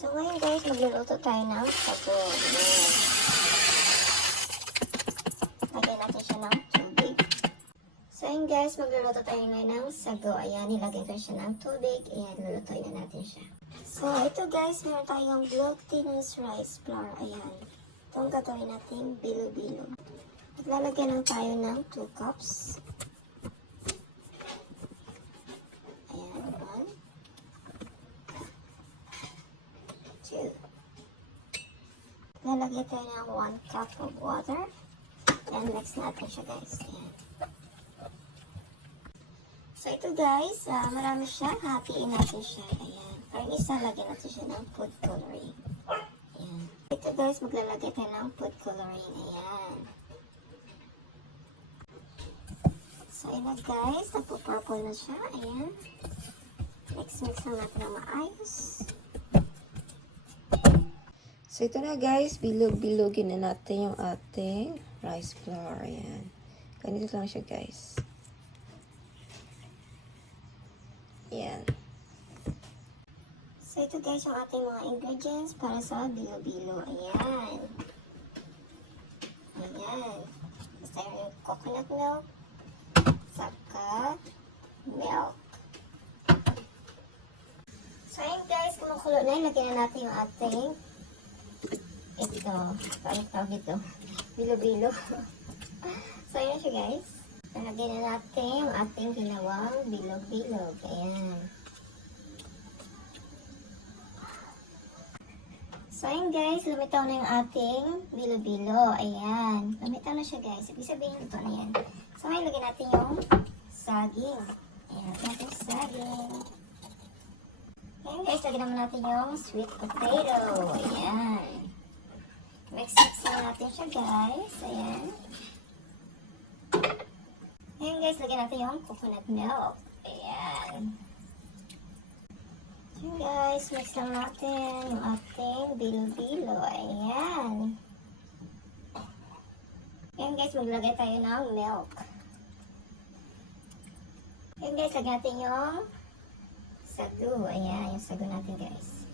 So, ngayon guys, magluluto tayo ng sago. Lagyan natin siya ng tubig. So, ayun guys, magluluto tayo ngayon ng sago. Ayan, nilagyan ko siya ng tubig. Ayan, lulutuin na natin siya. So, ito guys, meron tayong glutinous rice flour. Ayan. Itong gagawin natin bilo-bilo. At lalagyan lang tayo ng 2 cups. Ayan, 1, 2. Lalagyan tayo ng 1 cup of water. And mix natin siya guys. Ayan. So ito guys, marami siya. Hatiin natin siya. Ayan. Para isa, lagyan natin siya ng food coloring. Ayan. Ito guys, maglalagay tayo ng food coloring. Ayan. So ayan na guys, nagpo-purple na siya. Ayan. Mix lang natin ng maayos. So ito na guys, bilog-bilogin na natin yung ating rice flour. Ayan. Ganito lang siya guys. Ayan. So ito guys yung ating mga ingredients para sa bilo-bilo. Ayan. Ayan. Basta yung coconut milk, saka milk. So ayan guys, kumukulo na. Lagyan na natin yung ating ito. Paano tawag ito? Bilo-bilo. So ayan siya guys. Lagyan na natin yung ating ginawang bilog-bilog. Ayan. So, ayan guys, lumitaw na yung ating bilo-bilo. Ayan. Lumitaw na siya guys. Ibig sabihin ito na yan. So, ngayon lagyan natin yung saging. Ayan, lagyan natin yung saging. Ayan guys, lagyan naman natin yung sweet potato. Ayan. Mix-mix na natin siya guys. Ayan. Ayan guys, lagyan natin yung coconut milk. Ayan. Ayan guys, mix lang natin yung ating bilo-bilo. Ayan. Ayan guys, maglagay tayo ng milk. Ayan guys, lagyan natin yung sago. Ayan, yung sago natin guys.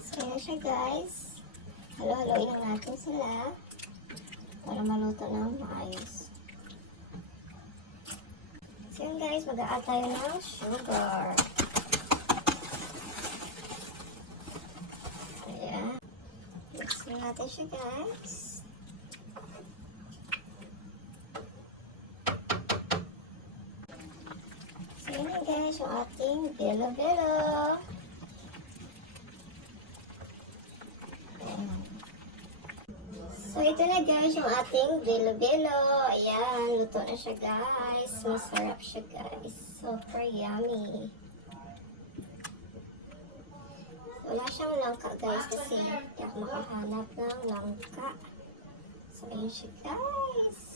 So, ayan siya guys. Halo-haloin lang natin sila para maluto ng maayos. So yun guys, mag-a-add tayo ng sugar. Ayan. Mix natin siya guys. So yun guys, yung ating bilo-bilo. So, ito na guys, yung ating bilo-bilo. Ayan, luto na siya guys. Masarap siya guys. Super yummy. Wala siyang langka guys kasi hindi ako makahanap ng langka. So, ayun siya guys.